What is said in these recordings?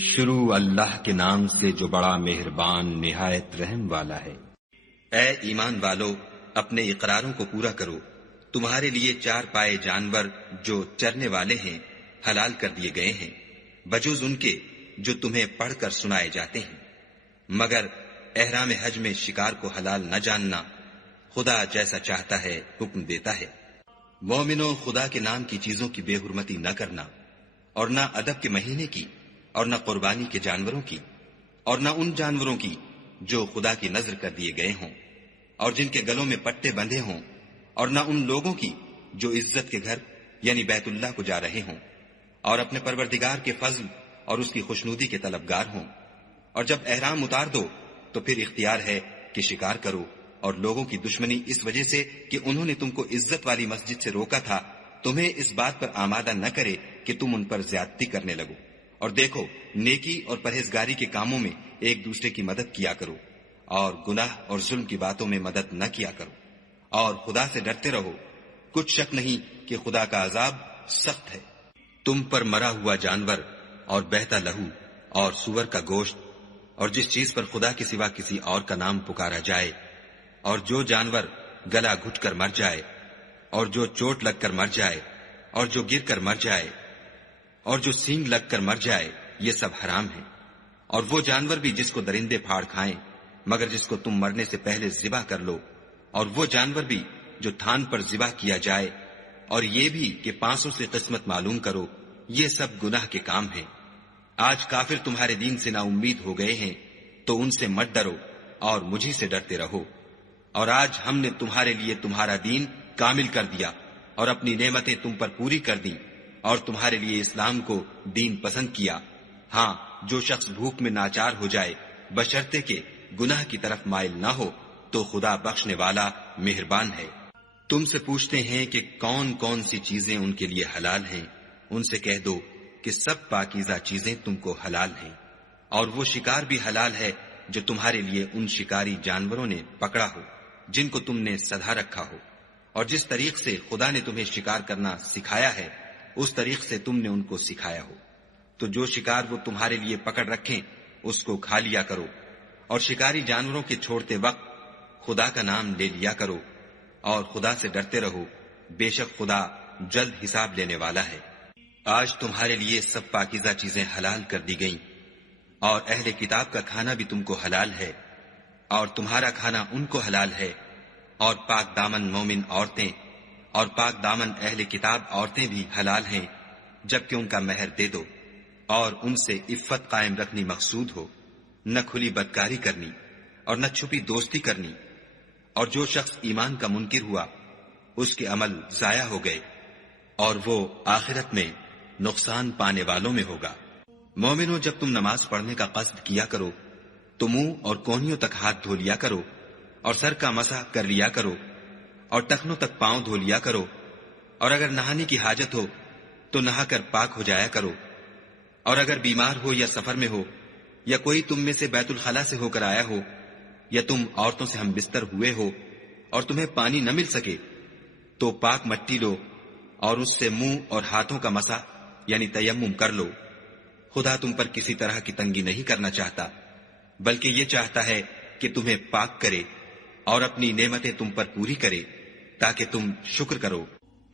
شروع اللہ کے نام سے جو بڑا مہربان نہایت رحم والا ہے۔ اے ایمان والو، اپنے اقراروں کو پورا کرو۔ تمہارے لیے 4 پائے جانور جو چرنے والے ہیں حلال کر دیے گئے ہیں، بجوز ان کے جو تمہیں پڑھ کر سنائے جاتے ہیں، مگر احرام حج میں شکار کو حلال نہ جاننا۔ خدا جیسا چاہتا ہے حکم دیتا ہے۔ مومنوں، خدا کے نام کی چیزوں کی بے حرمتی نہ کرنا، اور نہ ادب کے مہینے کی، اور نہ قربانی کے جانوروں کی، اور نہ ان جانوروں کی جو خدا کی نذر کر دیے گئے ہوں اور جن کے گلوں میں پٹے بندھے ہوں، اور نہ ان لوگوں کی جو عزت کے گھر یعنی بیت اللہ کو جا رہے ہوں اور اپنے پروردگار کے فضل اور اس کی خوشنودی کے طلبگار ہوں۔ اور جب احرام اتار دو تو پھر اختیار ہے کہ شکار کرو، اور لوگوں کی دشمنی اس وجہ سے کہ انہوں نے تم کو عزت والی مسجد سے روکا تھا تمہیں اس بات پر آمادہ نہ کرے کہ تم ان پر زیادتی کرنے لگو۔ اور دیکھو، نیکی اور پرہیزگاری کے کاموں میں ایک دوسرے کی مدد کیا کرو، اور گناہ اور ظلم کی باتوں میں مدد نہ کیا کرو، اور خدا سے ڈرتے رہو۔ کچھ شک نہیں کہ خدا کا عذاب سخت ہے۔ تم پر مرا ہوا جانور اور بہتا لہو اور سور کا گوشت اور جس چیز پر خدا کے سوا کسی اور کا نام پکارا جائے، اور جو جانور گلا گھٹ کر مر جائے، اور جو چوٹ لگ کر مر جائے، اور جو گر کر مر جائے، اور جو سینگ لگ کر مر جائے، یہ سب حرام ہیں۔ اور وہ جانور بھی جس کو درندے پھاڑ کھائیں مگر جس کو تم مرنے سے پہلے ذبح کر لو، اور وہ جانور بھی جو تھان پر ذبح کیا جائے، اور یہ بھی کہ 500 سے قسمت معلوم کرو، یہ سب گناہ کے کام ہیں۔ آج کافر تمہارے دین سے نا امید ہو گئے ہیں تو ان سے مت ڈرو اور مجھی سے ڈرتے رہو۔ اور آج ہم نے تمہارے لیے تمہارا دین کامل کر دیا اور اپنی نعمتیں تم پر پوری کر دیں اور تمہارے لیے اسلام کو دین پسند کیا۔ ہاں، جو شخص بھوک میں ناچار ہو جائے بشرطے کہ گناہ کی طرف مائل نہ ہو تو خدا بخشنے والا مہربان ہے۔ تم سے پوچھتے ہیں کہ کون کون سی چیزیں ان کے لیے حلال ہیں، ان سے کہہ دو کہ سب پاکیزہ چیزیں تم کو حلال ہیں، اور وہ شکار بھی حلال ہے جو تمہارے لیے ان شکاری جانوروں نے پکڑا ہو جن کو تم نے سدھا رکھا ہو، اور جس طریق سے خدا نے تمہیں شکار کرنا سکھایا ہے اس طریق سے تم نے ان کو سکھایا ہو۔ تو جو شکار وہ تمہارے لیے پکڑ رکھیں اس کو کھا لیا کرو، اور شکاری جانوروں کے چھوڑتے وقت خدا کا نام لے لیا کرو، اور خدا سے ڈرتے رہو، بے شک خدا جلد حساب لینے والا ہے۔ آج تمہارے لیے سب پاکیزہ چیزیں حلال کر دی گئیں، اور اہل کتاب کا کھانا بھی تم کو حلال ہے، اور تمہارا کھانا ان کو حلال ہے، اور پاک دامن مومن عورتیں اور پاک دامن اہل کتاب عورتیں بھی حلال ہیں جبکہ ان کا مہر دے دو، اور ان سے عفت قائم رکھنی مقصود ہو، نہ کھلی بدکاری کرنی اور نہ چھپی دوستی کرنی۔ اور جو شخص ایمان کا منکر ہوا اس کے عمل ضائع ہو گئے اور وہ آخرت میں نقصان پانے والوں میں ہوگا۔ مومنوں، جب تم نماز پڑھنے کا قصد کیا کرو تو منہ اور کونیوں تک ہاتھ دھو لیا کرو، اور سر کا مسح کر لیا کرو، اور ٹخنوں تک پاؤں دھو لیا کرو، اور اگر نہانے کی حاجت ہو تو نہا کر پاک ہو جایا کرو، اور اگر بیمار ہو یا سفر میں ہو یا کوئی تم میں سے بیت الخلا سے ہو کر آیا ہو، یا تم عورتوں سے ہم بستر ہوئے ہو اور تمہیں پانی نہ مل سکے تو پاک مٹی لو اور اس سے منہ اور ہاتھوں کا مسح یعنی تیمم کر لو۔ خدا تم پر کسی طرح کی تنگی نہیں کرنا چاہتا، بلکہ یہ چاہتا ہے کہ تمہیں پاک کرے اور اپنی نعمتیں تم پر پوری کرے تاکہ تم شکر کرو۔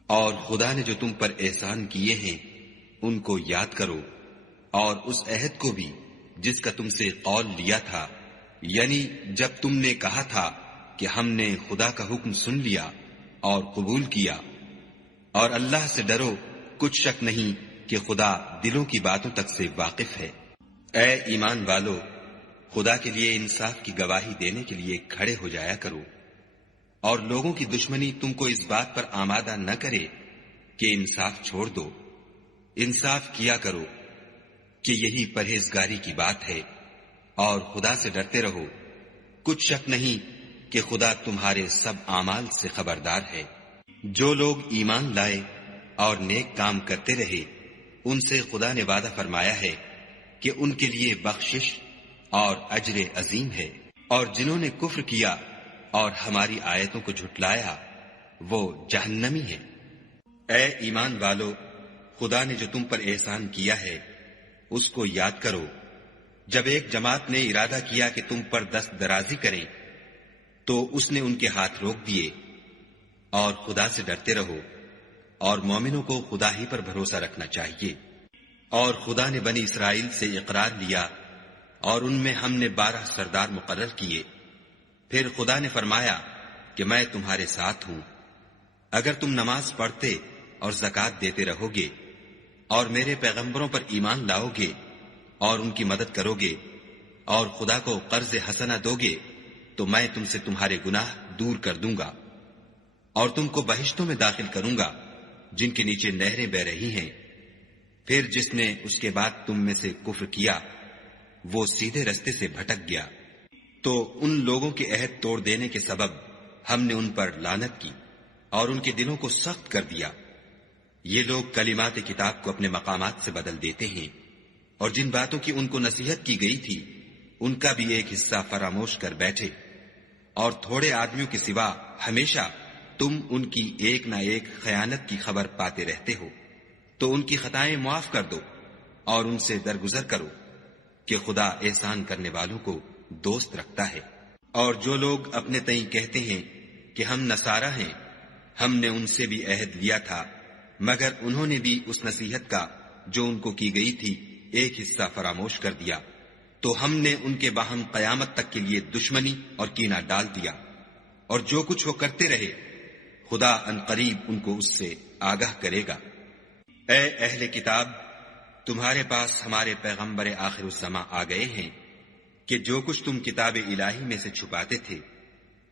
اور خدا نے جو تم پر احسان کیے ہیں ان کو یاد کرو، اور اس عہد کو بھی جس کا تم سے قول لیا تھا، یعنی جب تم نے کہا تھا کہ ہم نے خدا کا حکم سن لیا اور قبول کیا۔ اور اللہ سے ڈرو، کچھ شک نہیں کہ خدا دلوں کی باتوں تک سے واقف ہے۔ اے ایمان والو، خدا کے لیے انصاف کی گواہی دینے کے لیے کھڑے ہو جایا کرو، اور لوگوں کی دشمنی تم کو اس بات پر آمادہ نہ کرے کہ انصاف چھوڑ دو۔ انصاف کیا کرو کہ یہی پرہیزگاری کی بات ہے، اور خدا سے ڈرتے رہو۔ کچھ شک نہیں کہ خدا تمہارے سب اعمال سے خبردار ہے۔ جو لوگ ایمان لائے اور نیک کام کرتے رہے ان سے خدا نے وعدہ فرمایا ہے کہ ان کے لیے بخشش اور اجر عظیم ہے، اور جنہوں نے کفر کیا اور ہماری آیتوں کو جھٹلایا وہ جہنمی ہیں۔ اے ایمان والو، خدا نے جو تم پر احسان کیا ہے اس کو یاد کرو جب ایک جماعت نے ارادہ کیا کہ تم پر دست درازی کریں تو اس نے ان کے ہاتھ روک دیے، اور خدا سے ڈرتے رہو، اور مومنوں کو خدا ہی پر بھروسہ رکھنا چاہیے۔ اور خدا نے بنی اسرائیل سے اقرار لیا اور ان میں ہم نے 12 سردار مقرر کیے۔ پھر خدا نے فرمایا کہ میں تمہارے ساتھ ہوں، اگر تم نماز پڑھتے اور زکوٰۃ دیتے رہو گے اور میرے پیغمبروں پر ایمان لاؤ گے اور ان کی مدد کرو گے اور خدا کو قرض حسنہ دو گے تو میں تم سے تمہارے گناہ دور کر دوں گا اور تم کو بہشتوں میں داخل کروں گا جن کے نیچے نہریں بہ رہی ہیں۔ پھر جس نے اس کے بعد تم میں سے کفر کیا وہ سیدھے رستے سے بھٹک گیا، تو ان لوگوں کے عہد توڑ دینے کے سبب ہم نے ان پر لعنت کی اور ان کے دلوں کو سخت کر دیا۔ یہ لوگ کلمات کتاب کو اپنے مقامات سے بدل دیتے ہیں، اور جن باتوں کی ان کو نصیحت کی گئی تھی ان کا بھی ایک حصہ فراموش کر بیٹھے، اور تھوڑے آدمیوں کے سوا ہمیشہ تم ان کی ایک نہ ایک خیانت کی خبر پاتے رہتے ہو۔ تو ان کی خطائیں معاف کر دو اور ان سے درگزر کرو کہ خدا احسان کرنے والوں کو دوست رکھتا ہے۔ اور جو لوگ اپنے تئیں کہتے ہیں کہ ہم نصارہ ہیں، ہم نے ان سے بھی عہد لیا تھا، مگر انہوں نے بھی اس نصیحت کا جو ان کو کی گئی تھی ایک حصہ فراموش کر دیا، تو ہم نے ان کے باہم قیامت تک کے لیے دشمنی اور کینہ ڈال دیا۔ اور جو کچھ وہ کرتے رہے خدا عنقریب ان کو اس سے آگاہ کرے گا۔ اے اہل کتاب، تمہارے پاس ہمارے پیغمبر آخر الزماں آ گئے ہیں کہ جو کچھ تم کتاب الہی میں سے چھپاتے تھے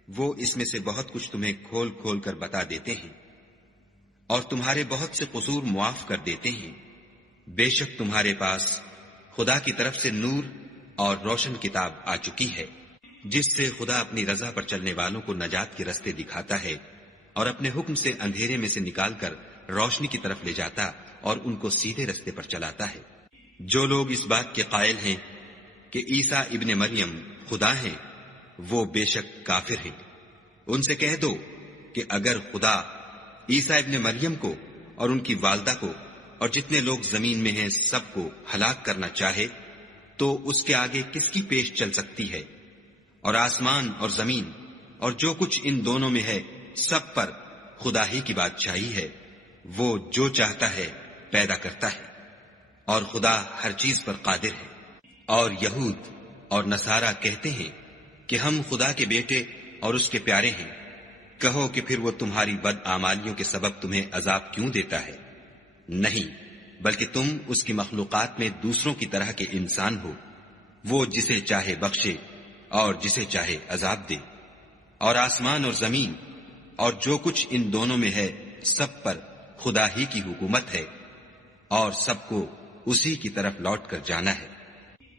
وہ اس میں سے بہت کچھ تمہیں کھول کھول کر بتا دیتے ہیں، اور تمہارے بہت سے قصور معاف کر دیتے ہیں۔ بے شک تمہارے پاس خدا کی طرف سے نور اور روشن کتاب آ چکی ہے، جس سے خدا اپنی رضا پر چلنے والوں کو نجات کے رستے دکھاتا ہے اور اپنے حکم سے اندھیرے میں سے نکال کر روشنی کی طرف لے جاتا اور ان کو سیدھے رستے پر چلاتا ہے۔ جو لوگ اس بات کے قائل ہیں کہ عیسیٰ ابن مریم خدا ہیں وہ بے شک کافر ہیں۔ ان سے کہہ دو کہ اگر خدا عیسیٰ ابن مریم کو اور ان کی والدہ کو اور جتنے لوگ زمین میں ہیں سب کو ہلاک کرنا چاہے تو اس کے آگے کس کی پیش چل سکتی ہے؟ اور آسمان اور زمین اور جو کچھ ان دونوں میں ہے سب پر خدا ہی کی بادشاہی ہے، وہ جو چاہتا ہے پیدا کرتا ہے، اور خدا ہر چیز پر قادر ہے۔ اور یہود اور نصارہ کہتے ہیں کہ ہم خدا کے بیٹے اور اس کے پیارے ہیں۔ کہو کہ پھر وہ تمہاری بد اعمالیوں کے سبب تمہیں عذاب کیوں دیتا ہے؟ نہیں، بلکہ تم اس کی مخلوقات میں دوسروں کی طرح کے انسان ہو، وہ جسے چاہے بخشے اور جسے چاہے عذاب دے۔ اور آسمان اور زمین اور جو کچھ ان دونوں میں ہے سب پر خدا ہی کی حکومت ہے، اور سب کو اسی کی طرف لوٹ کر جانا ہے۔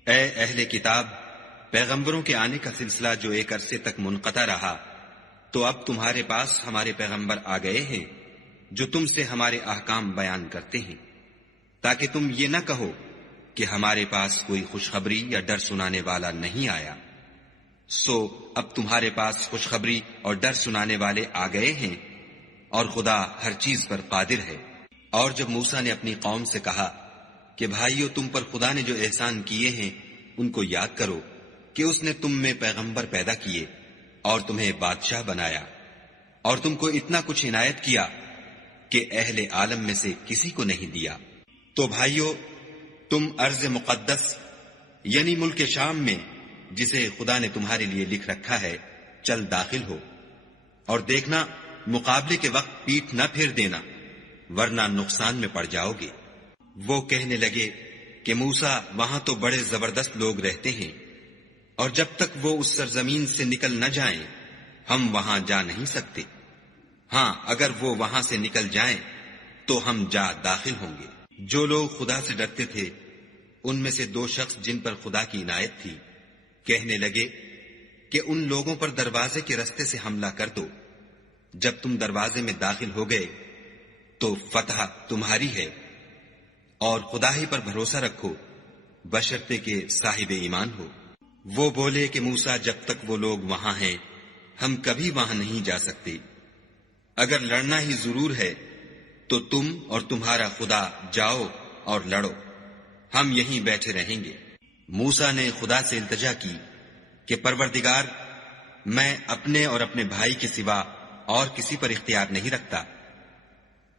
اے اہل کتاب، پیغمبروں کے آنے کا سلسلہ جو ایک عرصے تک منقطع رہا، تو اب تمہارے پاس ہمارے پیغمبر آ گئے ہیں جو تم سے ہمارے احکام بیان کرتے ہیں، تاکہ تم یہ نہ کہو کہ ہمارے پاس کوئی خوشخبری یا ڈر سنانے والا نہیں آیا۔ سو اب تمہارے پاس خوشخبری اور ڈر سنانے والے آ گئے ہیں، اور خدا ہر چیز پر قادر ہے۔ اور جب موسیٰ نے اپنی قوم سے کہا کہ بھائیو، تم پر خدا نے جو احسان کیے ہیں ان کو یاد کرو کہ اس نے تم میں پیغمبر پیدا کیے اور تمہیں بادشاہ بنایا، اور تم کو اتنا کچھ عنایت کیا کہ اہل عالم میں سے کسی کو نہیں دیا۔ تو بھائیو، تم ارض مقدس یعنی ملک شام میں جسے خدا نے تمہارے لیے لکھ رکھا ہے چل داخل ہو، اور دیکھنا مقابلے کے وقت پیٹھ نہ پھیر دینا ورنہ نقصان میں پڑ جاؤ گے۔ وہ کہنے لگے کہ موسیٰ، وہاں تو بڑے زبردست لوگ رہتے ہیں، اور جب تک وہ اس سرزمین سے نکل نہ جائیں ہم وہاں جا نہیں سکتے۔ ہاں، اگر وہ وہاں سے نکل جائیں تو ہم جا داخل ہوں گے۔ جو لوگ خدا سے ڈرتے تھے ان میں سے 2 شخص جن پر خدا کی عنایت تھی کہنے لگے کہ ان لوگوں پر دروازے کے رستے سے حملہ کر دو۔ جب تم دروازے میں داخل ہو گئے تو فتح تمہاری ہے، اور خدا ہی پر بھروسہ رکھو بشرطے کہ صاحب ایمان ہو۔ وہ بولے کہ موسیٰ، جب تک وہ لوگ وہاں ہیں ہم کبھی وہاں نہیں جا سکتے۔ اگر لڑنا ہی ضرور ہے تو تم اور تمہارا خدا جاؤ اور لڑو، ہم یہیں بیٹھے رہیں گے۔ موسیٰ نے خدا سے التجا کی کہ پروردگار، میں اپنے اور اپنے بھائی کے سوا اور کسی پر اختیار نہیں رکھتا،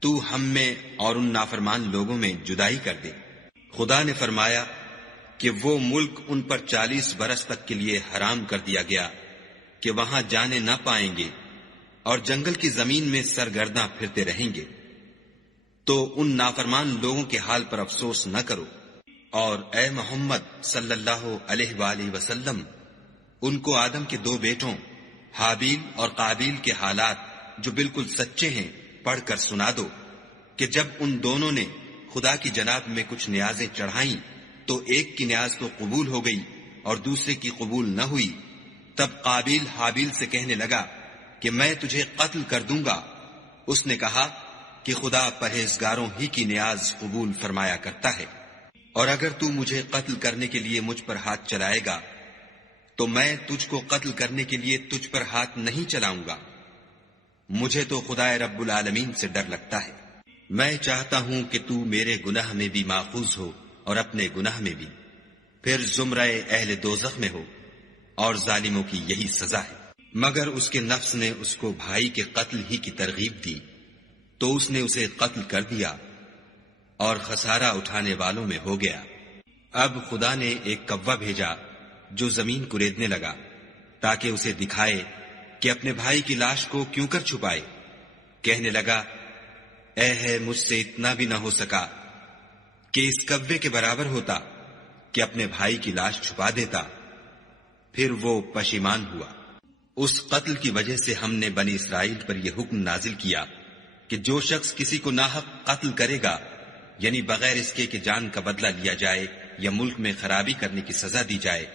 تو ہم میں اور ان نافرمان لوگوں میں جدائی کر دے۔ خدا نے فرمایا کہ وہ ملک ان پر 40 برس تک کے لیے حرام کر دیا گیا کہ وہاں جانے نہ پائیں گے اور جنگل کی زمین میں سرگرداں پھرتے رہیں گے۔ تو ان نافرمان لوگوں کے حال پر افسوس نہ کرو، اور اے محمد صلی اللہ علیہ وآلہ وسلم ان کو آدم کے 2 بیٹوں حابیل اور قابیل کے حالات جو بالکل سچے ہیں پڑھ کر سنا دو کہ جب ان دونوں نے خدا کی جناب میں کچھ نیازیں چڑھائیں تو ایک کی نیاز تو قبول ہو گئی اور دوسرے کی قبول نہ ہوئی۔ تب قابیل حابیل سے کہنے لگا کہ میں تجھے قتل کر دوں گا۔ اس نے کہا کہ خدا پرہیزگاروں ہی کی نیاز قبول فرمایا کرتا ہے، اور اگر تو مجھے قتل کرنے کے لیے مجھ پر ہاتھ چلائے گا تو میں تجھ کو قتل کرنے کے لیے تجھ پر ہاتھ نہیں چلاؤں گا۔ مجھے تو خدا رب العالمین سے ڈر لگتا ہے۔ میں چاہتا ہوں کہ تو میرے گناہ میں بھی ماخوذ ہو اور اپنے گناہ میں بھی، پھر زمرہ اہل دوزخ میں ہو، اور ظالموں کی یہی سزا ہے۔ مگر اس کے نفس نے اس کو بھائی کے قتل ہی کی ترغیب دی، تو اس نے اسے قتل کر دیا اور خسارہ اٹھانے والوں میں ہو گیا۔ اب خدا نے ایک کوا بھیجا جو زمین کریدنے لگا تاکہ اسے دکھائے کہ اپنے بھائی کی لاش کو کیوں کر چھپائے۔ کہنے لگا، اے ہے مجھ سے اتنا بھی نہ ہو سکا کہ اس کوے کے برابر ہوتا کہ اپنے بھائی کی لاش چھپا دیتا۔ پھر وہ پشیمان ہوا۔ اس قتل کی وجہ سے ہم نے بنی اسرائیل پر یہ حکم نازل کیا کہ جو شخص کسی کو ناحق قتل کرے گا، یعنی بغیر اس کے کہ جان کا بدلہ لیا جائے یا ملک میں خرابی کرنے کی سزا دی جائے،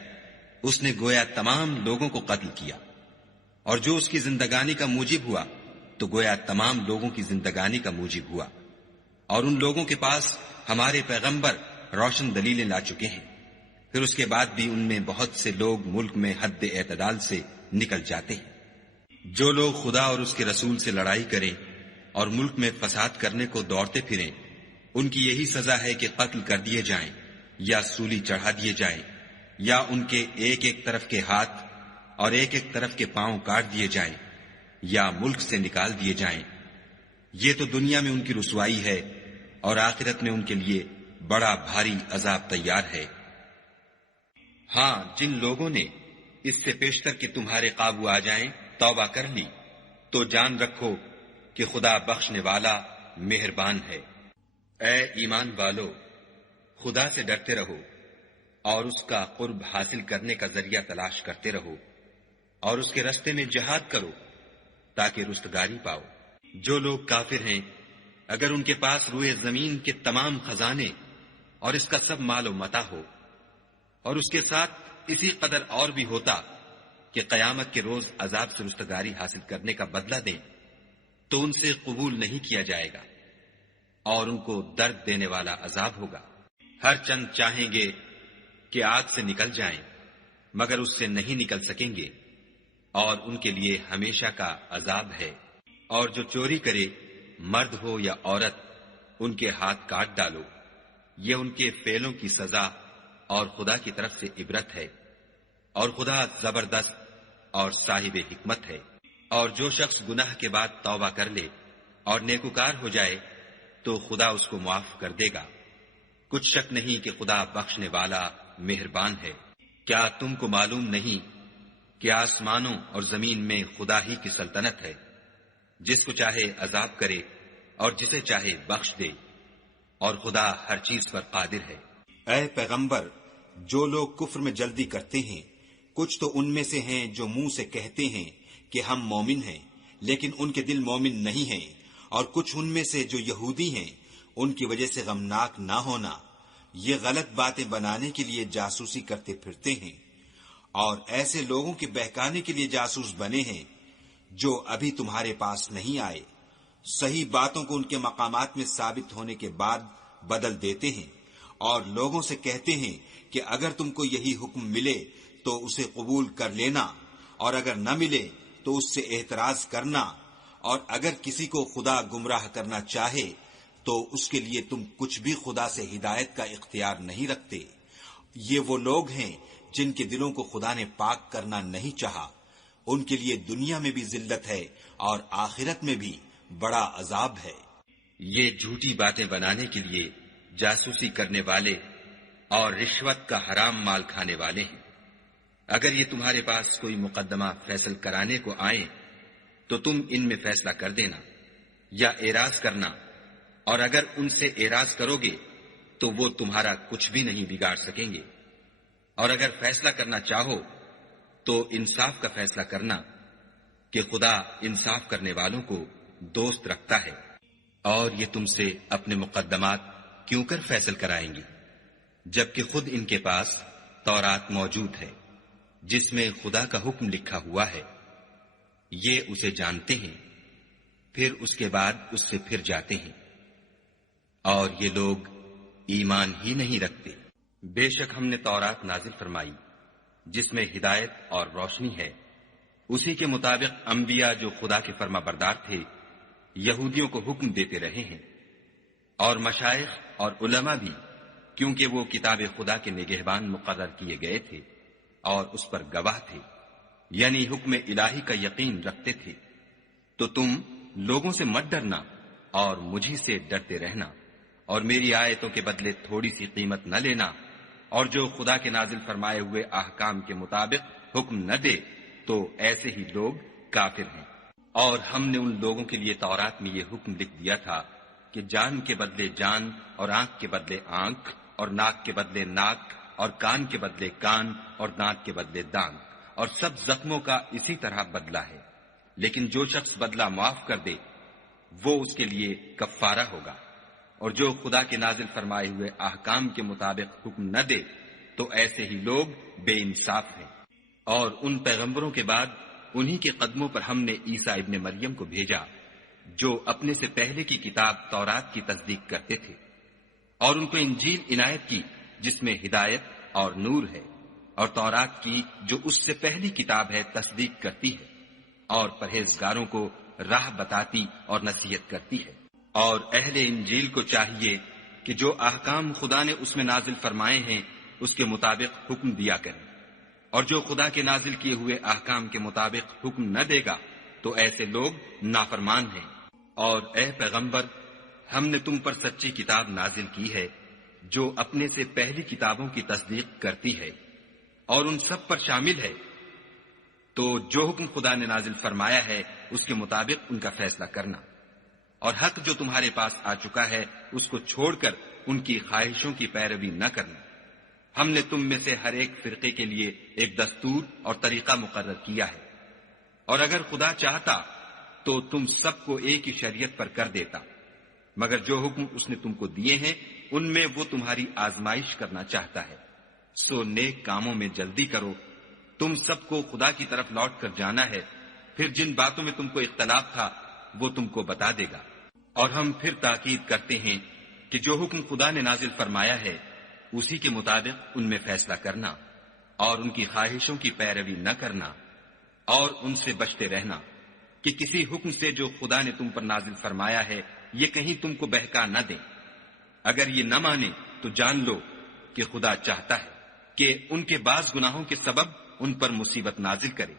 اس نے گویا تمام لوگوں کو قتل کیا، اور جو اس کی زندگانی کا موجب ہوا تو گویا تمام لوگوں کی زندگانی کا موجب ہوا۔ اور ان لوگوں کے پاس ہمارے پیغمبر روشن دلیلیں لا چکے ہیں، پھر اس کے بعد بھی ان میں بہت سے لوگ ملک میں حد اعتدال سے نکل جاتے ہیں۔ جو لوگ خدا اور اس کے رسول سے لڑائی کریں اور ملک میں فساد کرنے کو دوڑتے پھریں، ان کی یہی سزا ہے کہ قتل کر دیے جائیں یا سولی چڑھا دیے جائیں، یا ان کے ایک ایک طرف کے ہاتھ اور ایک ایک طرف کے پاؤں کاٹ دیے جائیں، یا ملک سے نکال دیے جائیں۔ یہ تو دنیا میں ان کی رسوائی ہے، اور آخرت میں ان کے لیے بڑا بھاری عذاب تیار ہے۔ ہاں، جن لوگوں نے اس سے پیشتر کہ تمہارے قابو آ جائیں توبہ کر لی، تو جان رکھو کہ خدا بخشنے والا مہربان ہے۔ اے ایمان والو، خدا سے ڈرتے رہو اور اس کا قرب حاصل کرنے کا ذریعہ تلاش کرتے رہو، اور اس کے رستے میں جہاد کرو تاکہ رستگاری پاؤ۔ جو لوگ کافر ہیں، اگر ان کے پاس روئے زمین کے تمام خزانے اور اس کا سب مال و متاع ہو، اور اس کے ساتھ اسی قدر اور بھی ہوتا کہ قیامت کے روز عذاب سے رستگاری حاصل کرنے کا بدلہ دیں، تو ان سے قبول نہیں کیا جائے گا، اور ان کو درد دینے والا عذاب ہوگا۔ ہر چند چاہیں گے کہ آگ سے نکل جائیں، مگر اس سے نہیں نکل سکیں گے، اور ان کے لیے ہمیشہ کا عذاب ہے۔ اور جو چوری کرے، مرد ہو یا عورت، ان کے ہاتھ کاٹ ڈالو، یہ ان کے فعلوں کی سزا اور خدا کی طرف سے عبرت ہے، اور خدا زبردست اور صاحب حکمت ہے۔ اور جو شخص گناہ کے بعد توبہ کر لے اور نیکوکار ہو جائے تو خدا اس کو معاف کر دے گا۔ کچھ شک نہیں کہ خدا بخشنے والا مہربان ہے۔ کیا تم کو معلوم نہیں کہ آسمانوں اور زمین میں خدا ہی کی سلطنت ہے، جس کو چاہے عذاب کرے اور جسے چاہے بخش دے، اور خدا ہر چیز پر قادر ہے۔ اے پیغمبر، جو لوگ کفر میں جلدی کرتے ہیں، کچھ تو ان میں سے ہیں جو منہ سے کہتے ہیں کہ ہم مومن ہیں، لیکن ان کے دل مومن نہیں ہیں، اور کچھ ان میں سے جو یہودی ہیں، ان کی وجہ سے غمناک نہ ہونا، یہ غلط باتیں بنانے کے لیے جاسوسی کرتے پھرتے ہیں، اور ایسے لوگوں کے بہکانے کے لیے جاسوس بنے ہیں جو ابھی تمہارے پاس نہیں آئے، صحیح باتوں کو ان کے مقامات میں ثابت ہونے کے بعد بدل دیتے ہیں، اور لوگوں سے کہتے ہیں کہ اگر تم کو یہی حکم ملے تو اسے قبول کر لینا، اور اگر نہ ملے تو اس سے اعتراض کرنا، اور اگر کسی کو خدا گمراہ کرنا چاہے تو اس کے لیے تم کچھ بھی خدا سے ہدایت کا اختیار نہیں رکھتے۔ یہ وہ لوگ ہیں جن کے دلوں کو خدا نے پاک کرنا نہیں چاہا، ان کے لیے دنیا میں بھی ذلت ہے اور آخرت میں بھی بڑا عذاب ہے۔ یہ جھوٹی باتیں بنانے کے لیے جاسوسی کرنے والے اور رشوت کا حرام مال کھانے والے ہیں۔ اگر یہ تمہارے پاس کوئی مقدمہ فیصل کرانے کو آئیں تو تم ان میں فیصلہ کر دینا یا اعراض کرنا، اور اگر ان سے اعراض کرو گے تو وہ تمہارا کچھ بھی نہیں بگاڑ سکیں گے، اور اگر فیصلہ کرنا چاہو تو انصاف کا فیصلہ کرنا کہ خدا انصاف کرنے والوں کو دوست رکھتا ہے۔ اور یہ تم سے اپنے مقدمات کیوں کر فیصل کرائیں گے جبکہ خود ان کے پاس تورات موجود ہے جس میں خدا کا حکم لکھا ہوا ہے۔ یہ اسے جانتے ہیں، پھر اس کے بعد اس سے پھر جاتے ہیں، اور یہ لوگ ایمان ہی نہیں رکھتے۔ بے شک ہم نے تورات نازل فرمائی جس میں ہدایت اور روشنی ہے، اسی کے مطابق انبیاء جو خدا کے فرما بردار تھے یہودیوں کو حکم دیتے رہے ہیں، اور مشائخ اور علماء بھی، کیونکہ وہ کتاب خدا کے نگہبان مقرر کیے گئے تھے اور اس پر گواہ تھے، یعنی حکم الہی کا یقین رکھتے تھے۔ تو تم لوگوں سے مت ڈرنا اور مجھی سے ڈرتے رہنا، اور میری آیتوں کے بدلے تھوڑی سی قیمت نہ لینا، اور جو خدا کے نازل فرمائے ہوئے احکام کے مطابق حکم نہ دے تو ایسے ہی لوگ کافر ہیں۔ اور ہم نے ان لوگوں کے لیے تورات میں یہ حکم لکھ دیا تھا کہ جان کے بدلے جان، اور آنکھ کے بدلے آنکھ، اور ناک کے بدلے ناک، اور کان کے بدلے کان، اور دانت کے بدلے دانت، اور سب زخموں کا اسی طرح بدلہ ہے، لیکن جو شخص بدلہ معاف کر دے وہ اس کے لیے کفارہ ہوگا، اور جو خدا کے نازل فرمائے ہوئے احکام کے مطابق حکم نہ دے تو ایسے ہی لوگ بے انصاف ہیں۔ اور ان پیغمبروں کے بعد انہی کے قدموں پر ہم نے عیسیٰ ابن مریم کو بھیجا جو اپنے سے پہلے کی کتاب تورات کی تصدیق کرتے تھے، اور ان کو انجیل عنایت کی جس میں ہدایت اور نور ہے، اور تورات کی جو اس سے پہلی کتاب ہے تصدیق کرتی ہے، اور پرہیزگاروں کو راہ بتاتی اور نصیحت کرتی ہے۔ اور اہل انجیل کو چاہیے کہ جو احکام خدا نے اس میں نازل فرمائے ہیں اس کے مطابق حکم دیا کریں، اور جو خدا کے نازل کیے ہوئے احکام کے مطابق حکم نہ دے گا تو ایسے لوگ نافرمان ہیں۔ اور اے پیغمبر، ہم نے تم پر سچی کتاب نازل کی ہے جو اپنے سے پہلی کتابوں کی تصدیق کرتی ہے اور ان سب پر شامل ہے، تو جو حکم خدا نے نازل فرمایا ہے اس کے مطابق ان کا فیصلہ کرنا، اور حق جو تمہارے پاس آ چکا ہے اس کو چھوڑ کر ان کی خواہشوں کی پیروی نہ کرنا۔ ہم نے تم میں سے ہر ایک فرقے کے لیے ایک دستور اور طریقہ مقرر کیا ہے، اور اگر خدا چاہتا تو تم سب کو ایک ہی شریعت پر کر دیتا، مگر جو حکم اس نے تم کو دیے ہیں ان میں وہ تمہاری آزمائش کرنا چاہتا ہے۔ سو نیک کاموں میں جلدی کرو، تم سب کو خدا کی طرف لوٹ کر جانا ہے، پھر جن باتوں میں تم کو اختلاف تھا وہ تم کو بتا دے گا۔ اور ہم پھر تاکید کرتے ہیں کہ جو حکم خدا نے نازل فرمایا ہے اسی کے مطابق ان میں فیصلہ کرنا، اور ان کی خواہشوں کی پیروی نہ کرنا، اور ان سے بچتے رہنا کہ کسی حکم سے جو خدا نے تم پر نازل فرمایا ہے یہ کہیں تم کو بہکا نہ دیں۔ اگر یہ نہ مانے تو جان لو کہ خدا چاہتا ہے کہ ان کے بعض گناہوں کے سبب ان پر مصیبت نازل کرے،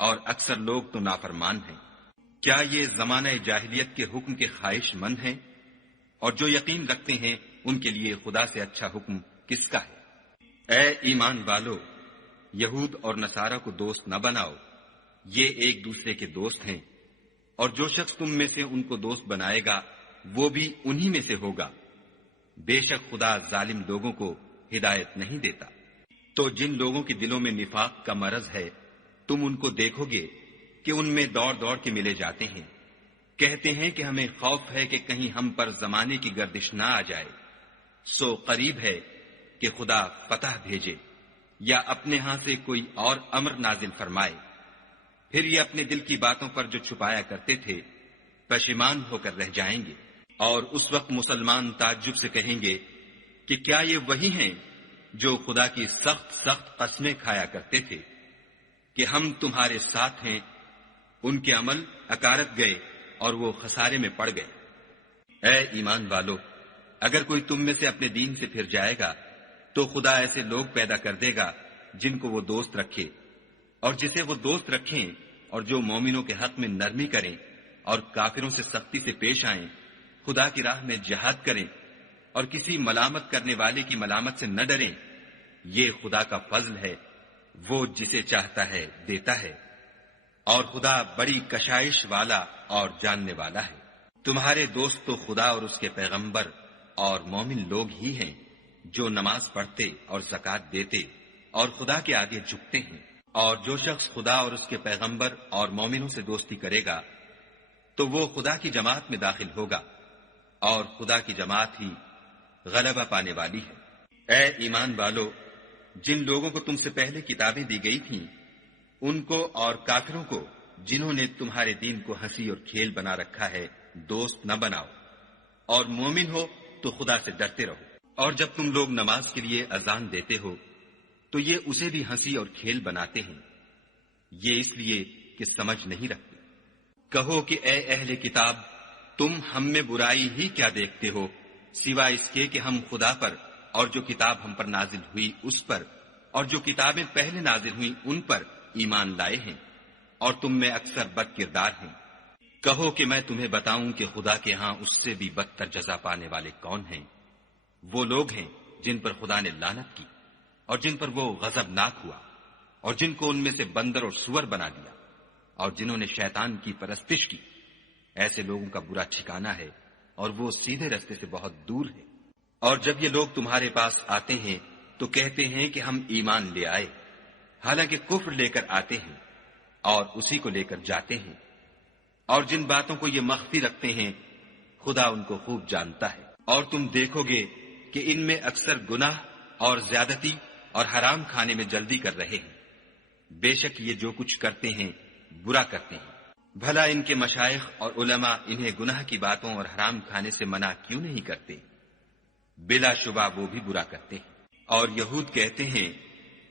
اور اکثر لوگ تو نافرمان ہیں۔ کیا یہ زمانہ جاہلیت کے حکم کے خواہش مند ہیں؟ اور جو یقین رکھتے ہیں ان کے لیے خدا سے اچھا حکم کس کا ہے؟ اے ایمان والو، یہود اور نصارہ کو دوست نہ بناؤ، یہ ایک دوسرے کے دوست ہیں، اور جو شخص تم میں سے ان کو دوست بنائے گا وہ بھی انہی میں سے ہوگا۔ بے شک خدا ظالم لوگوں کو ہدایت نہیں دیتا۔ تو جن لوگوں کے دلوں میں نفاق کا مرض ہے تم ان کو دیکھو گے کہ ان میں دوڑ دوڑ کے ملے جاتے ہیں، کہتے ہیں کہ ہمیں خوف ہے کہ کہیں ہم پر زمانے کی گردش نہ آ جائے۔ سو قریب ہے کہ خدا فتح بھیجے یا اپنے ہاں سے کوئی اور امر نازل فرمائے، پھر یہ اپنے دل کی باتوں پر جو چھپایا کرتے تھے پشیمان ہو کر رہ جائیں گے۔ اور اس وقت مسلمان تعجب سے کہیں گے کہ کیا یہ وہی ہیں جو خدا کی سخت سخت قسمیں کھایا کرتے تھے کہ ہم تمہارے ساتھ ہیں؟ ان کے عمل اکارت گئے اور وہ خسارے میں پڑ گئے۔ اے ایمان والو، اگر کوئی تم میں سے اپنے دین سے پھر جائے گا تو خدا ایسے لوگ پیدا کر دے گا جن کو وہ دوست رکھے، اور جسے وہ دوست رکھیں، اور جو مومنوں کے حق میں نرمی کریں اور کافروں سے سختی سے پیش آئیں، خدا کی راہ میں جہاد کریں اور کسی ملامت کرنے والے کی ملامت سے نہ ڈریں۔ یہ خدا کا فضل ہے، وہ جسے چاہتا ہے دیتا ہے، اور خدا بڑی کشائش والا اور جاننے والا ہے۔ تمہارے دوست تو خدا اور اس کے پیغمبر اور مومن لوگ ہی ہیں جو نماز پڑھتے اور زکوٰۃ دیتے اور خدا کے آگے جھکتے ہیں، اور جو شخص خدا اور اس کے پیغمبر اور مومنوں سے دوستی کرے گا تو وہ خدا کی جماعت میں داخل ہوگا، اور خدا کی جماعت ہی غلبہ پانے والی ہے۔ اے ایمان والو، جن لوگوں کو تم سے پہلے کتابیں دی گئی تھیں ان کو اور کافروں کو جنہوں نے تمہارے دین کو ہنسی اور کھیل بنا رکھا ہے دوست نہ بناؤ، اور مومن ہو تو خدا سے ڈرتے رہو۔ اور جب تم لوگ نماز کے لیے اذان دیتے ہو تو یہ اسے بھی ہنسی اور کھیل بناتے ہیں، یہ اس لیے کہ سمجھ نہیں رکھتے۔ کہو کہ اے اہل کتاب، تم ہم میں برائی ہی کیا دیکھتے ہو سوائے اس کے کہ ہم خدا پر اور جو کتاب ہم پر نازل ہوئی اس پر اور جو کتابیں پہلے نازل ہوئی ان پر ایمان لائے ہیں، اور تم میں اکثر بد کردار ہیں۔ کہو کہ میں تمہیں بتاؤں کہ خدا کے ہاں اس سے بھی بدتر جزا پانے والے کون ہیں؟ وہ لوگ ہیں جن پر خدا نے لعنت کی اور جن پر وہ غضبناک ہوا، اور جن کو ان میں سے بندر اور سور بنا دیا، اور جنہوں نے شیطان کی پرستش کی۔ ایسے لوگوں کا برا ٹھکانہ ہے، اور وہ سیدھے رستے سے بہت دور ہے۔ اور جب یہ لوگ تمہارے پاس آتے ہیں تو کہتے ہیں کہ ہم ایمان لے آئے، حالانکہ کفر لے کر آتے ہیں اور اسی کو لے کر جاتے ہیں، اور جن باتوں کو یہ مخفی رکھتے ہیں خدا ان کو خوب جانتا ہے۔ اور تم دیکھو گے کہ ان میں اکثر گناہ اور زیادتی اور حرام کھانے میں جلدی کر رہے ہیں، بے شک یہ جو کچھ کرتے ہیں برا کرتے ہیں۔ بھلا ان کے مشائخ اور علماء انہیں گناہ کی باتوں اور حرام کھانے سے منع کیوں نہیں کرتے؟ بلا شبہ وہ بھی برا کرتے ہیں۔ اور یہود کہتے ہیں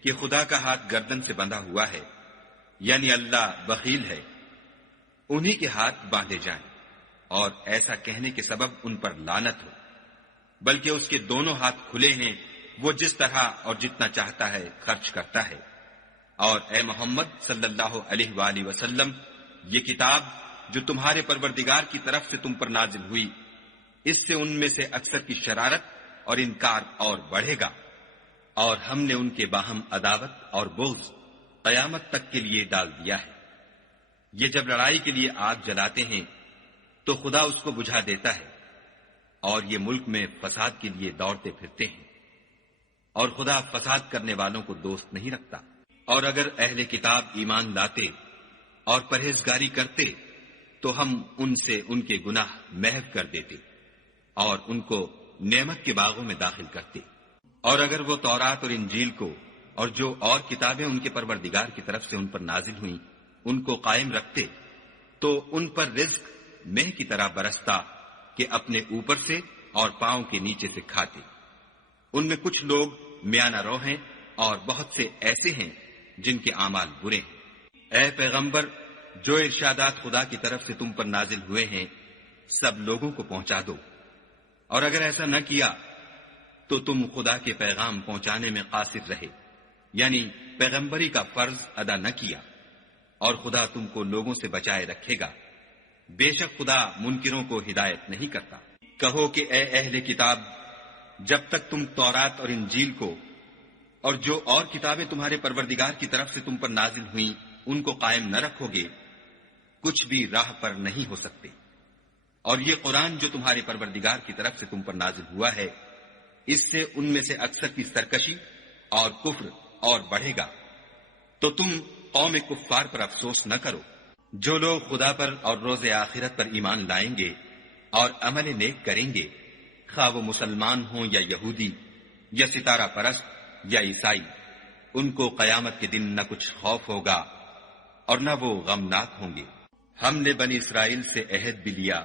کہ خدا کا ہاتھ گردن سے بندھا ہوا ہے، یعنی اللہ بخیل ہے، انہی کے ہاتھ باندھے جائیں، اور ایسا کہنے کے سبب ان پر لعنت ہو، بلکہ اس کے دونوں ہاتھ کھلے ہیں، وہ جس طرح اور جتنا چاہتا ہے خرچ کرتا ہے۔ اور اے محمد صلی اللہ علیہ وآلہ وسلم، یہ کتاب جو تمہارے پروردگار کی طرف سے تم پر نازل ہوئی، اس سے ان میں سے اکثر کی شرارت اور انکار اور بڑھے گا، اور ہم نے ان کے باہم عداوت اور بغض قیامت تک کے لیے ڈال دیا ہے۔ یہ جب لڑائی کے لیے آگ جلاتے ہیں تو خدا اس کو بجھا دیتا ہے، اور یہ ملک میں فساد کے لیے دوڑتے پھرتے ہیں، اور خدا فساد کرنے والوں کو دوست نہیں رکھتا۔ اور اگر اہل کتاب ایمان لاتے اور پرہیزگاری کرتے تو ہم ان سے ان کے گناہ محو کر دیتے اور ان کو نعمت کے باغوں میں داخل کرتے۔ اور اگر وہ تورات اور انجیل کو اور جو اور کتابیں ان کے پروردگار کی طرف سے ان پر نازل ہوئیں ان کو قائم رکھتے تو ان پر رزق مہ کی طرح برستا کہ اپنے اوپر سے اور پاؤں کے نیچے سے کھاتے۔ ان میں کچھ لوگ میانہ رو ہیں اور بہت سے ایسے ہیں جن کے اعمال برے ہیں۔ اے پیغمبر، جو ارشادات خدا کی طرف سے تم پر نازل ہوئے ہیں سب لوگوں کو پہنچا دو، اور اگر ایسا نہ کیا تو تم خدا کے پیغام پہنچانے میں قاصر رہے، یعنی پیغمبری کا فرض ادا نہ کیا، اور خدا تم کو لوگوں سے بچائے رکھے گا، بے شک خدا منکروں کو ہدایت نہیں کرتا۔ کہو کہ اے اہل کتاب، جب تک تم تورات اور انجیل کو اور جو اور کتابیں تمہارے پروردگار کی طرف سے تم پر نازل ہوئیں ان کو قائم نہ رکھو گے کچھ بھی راہ پر نہیں ہو سکتے۔ اور یہ قرآن جو تمہارے پروردگار کی طرف سے تم پر نازل ہوا ہے، اس سے ان میں سے اکثر کی سرکشی اور کفر اور بڑھے گا، تو تم قوم کفار پر افسوس نہ کرو۔ جو لوگ خدا پر اور روز آخرت پر ایمان لائیں گے اور عمل نیک کریں گے، خواہ وہ مسلمان ہوں یا یہودی یا ستارہ پرست یا عیسائی، ان کو قیامت کے دن نہ کچھ خوف ہوگا اور نہ وہ غمناک ہوں گے۔ ہم نے بنی اسرائیل سے عہد بھی لیا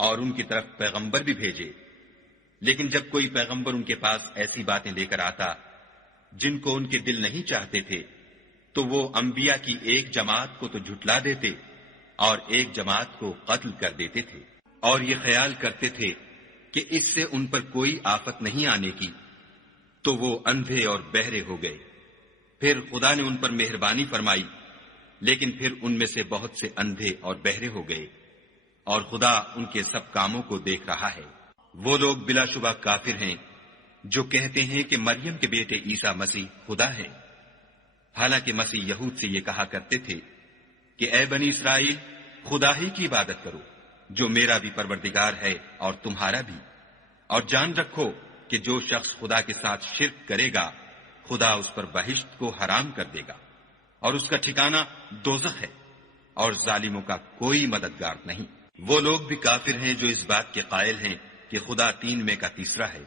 اور ان کی طرف پیغمبر بھی بھیجے، لیکن جب کوئی پیغمبر ان کے پاس ایسی باتیں لے کر آتا جن کو ان کے دل نہیں چاہتے تھے تو وہ انبیاء کی ایک جماعت کو تو جھٹلا دیتے اور ایک جماعت کو قتل کر دیتے تھے۔ اور یہ خیال کرتے تھے کہ اس سے ان پر کوئی آفت نہیں آنے کی، تو وہ اندھے اور بہرے ہو گئے۔ پھر خدا نے ان پر مہربانی فرمائی، لیکن پھر ان میں سے بہت سے اندھے اور بہرے ہو گئے، اور خدا ان کے سب کاموں کو دیکھ رہا ہے۔ وہ لوگ بلا شبہ کافر ہیں جو کہتے ہیں کہ مریم کے بیٹے عیسیٰ مسیح خدا ہے، حالانکہ مسیح یہود سے یہ کہا کرتے تھے کہ اے بنی اسرائیل، خدا ہی کی عبادت کرو جو میرا بھی پروردگار ہے اور تمہارا بھی، اور جان رکھو کہ جو شخص خدا کے ساتھ شرک کرے گا خدا اس پر بہشت کو حرام کر دے گا، اور اس کا ٹھکانہ دوزخ ہے، اور ظالموں کا کوئی مددگار نہیں۔ وہ لوگ بھی کافر ہیں جو اس بات کے قائل ہیں کہ خدا تین میں کا تیسرا ہے،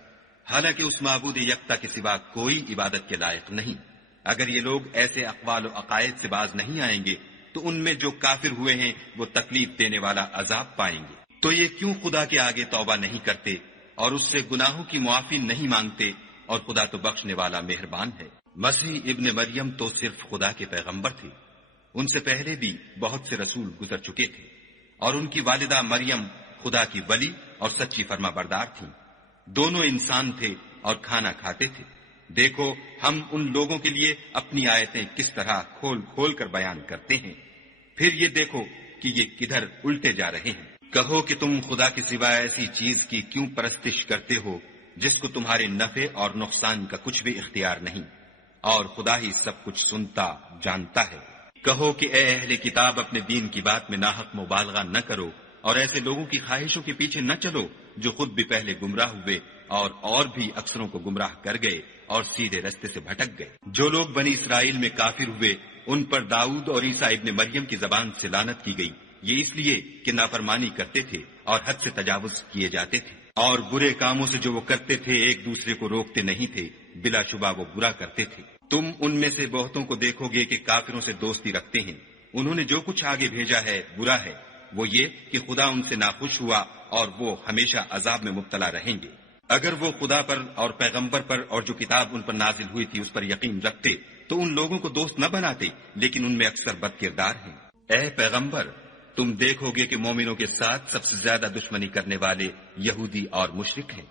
حالانکہ اس معبود یکتا کے سوا کوئی عبادت کے لائق نہیں۔ اگر یہ لوگ ایسے اقوال و عقائد سے باز نہیں آئیں گے تو ان میں جو کافر ہوئے ہیں وہ تکلیف دینے والا عذاب پائیں گے۔ تو یہ کیوں خدا کے آگے توبہ نہیں کرتے اور اس سے گناہوں کی معافی نہیں مانگتے، اور خدا تو بخشنے والا مہربان ہے۔ مسیح ابن مریم تو صرف خدا کے پیغمبر تھے، ان سے پہلے بھی بہت سے رسول گزر چکے تھے، اور ان کی والدہ مریم خدا کی ولی اور سچی فرما بردار تھیں۔ دونوں انسان تھے اور کھانا کھاتے تھے۔ دیکھو ہم ان لوگوں کے لیے اپنی آیتیں کس طرح کھول کھول کر بیان کرتے ہیں، پھر یہ دیکھو کہ یہ کدھر الٹے جا رہے ہیں۔ کہو کہ تم خدا کے سوا ایسی چیز کی کیوں پرستش کرتے ہو جس کو تمہارے نفع اور نقصان کا کچھ بھی اختیار نہیں، اور خدا ہی سب کچھ سنتا جانتا ہے۔ کہو کہ اے اہل کتاب، اپنے دین کی بات میں ناحق مبالغہ نہ کرو، اور ایسے لوگوں کی خواہشوں کے پیچھے نہ چلو جو خود بھی پہلے گمراہ ہوئے اور بھی اکثروں کو گمراہ کر گئے اور سیدھے رستے سے بھٹک گئے۔ جو لوگ بنی اسرائیل میں کافر ہوئے ان پر داؤد اور عیسیٰ ابن مریم کی زبان سے لعنت کی گئی، یہ اس لیے کہ نافرمانی کرتے تھے اور حد سے تجاوز کیے جاتے تھے، اور برے کاموں سے جو وہ کرتے تھے ایک دوسرے کو روکتے نہیں تھے، بلا شبہ وہ برا کرتے تھے۔ تم ان میں سے بہتوں کو دیکھو گے کہ کافروں سے دوستی رکھتے ہیں، انہوں نے جو کچھ آگے بھیجا ہے برا ہے، وہ یہ کہ خدا ان سے ناخوش ہوا اور وہ ہمیشہ عذاب میں مبتلا رہیں گے۔ اگر وہ خدا پر اور پیغمبر پر اور جو کتاب ان پر نازل ہوئی تھی اس پر یقین رکھتے تو ان لوگوں کو دوست نہ بناتے، لیکن ان میں اکثر بد کردار ہیں۔ اے پیغمبر، تم دیکھو گے کہ مومنوں کے ساتھ سب سے زیادہ دشمنی کرنے والے یہودی اور مشرک ہیں،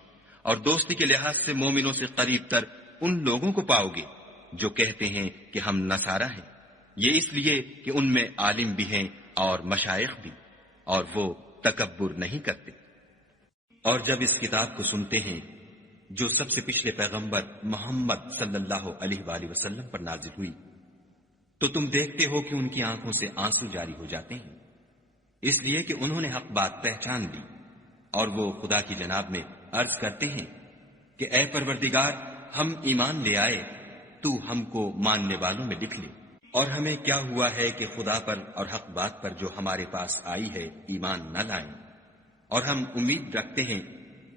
اور دوستی کے لحاظ سے مومنوں سے قریب تر ان لوگوں کو پاؤ گے جو کہتے ہیں کہ ہم نصارہ ہیں، یہ اس لیے کہ ان میں عالم بھی ہیں اور مشائخ بھی، اور وہ تکبر نہیں کرتے۔ اور جب اس کتاب کو سنتے ہیں جو سب سے پچھلے پیغمبر محمد صلی اللہ علیہ وآلہ وسلم پر نازل ہوئی، تو تم دیکھتے ہو کہ ان کی آنکھوں سے آنسو جاری ہو جاتے ہیں، اس لیے کہ انہوں نے حق بات پہچان لی، اور وہ خدا کی جناب میں عرض کرتے ہیں کہ اے پروردگار، ہم ایمان لے آئے، تو ہم کو ماننے والوں میں لکھ لے۔ اور ہمیں کیا ہوا ہے کہ خدا پر اور حق بات پر جو ہمارے پاس آئی ہے ایمان نہ لائیں، اور ہم امید رکھتے ہیں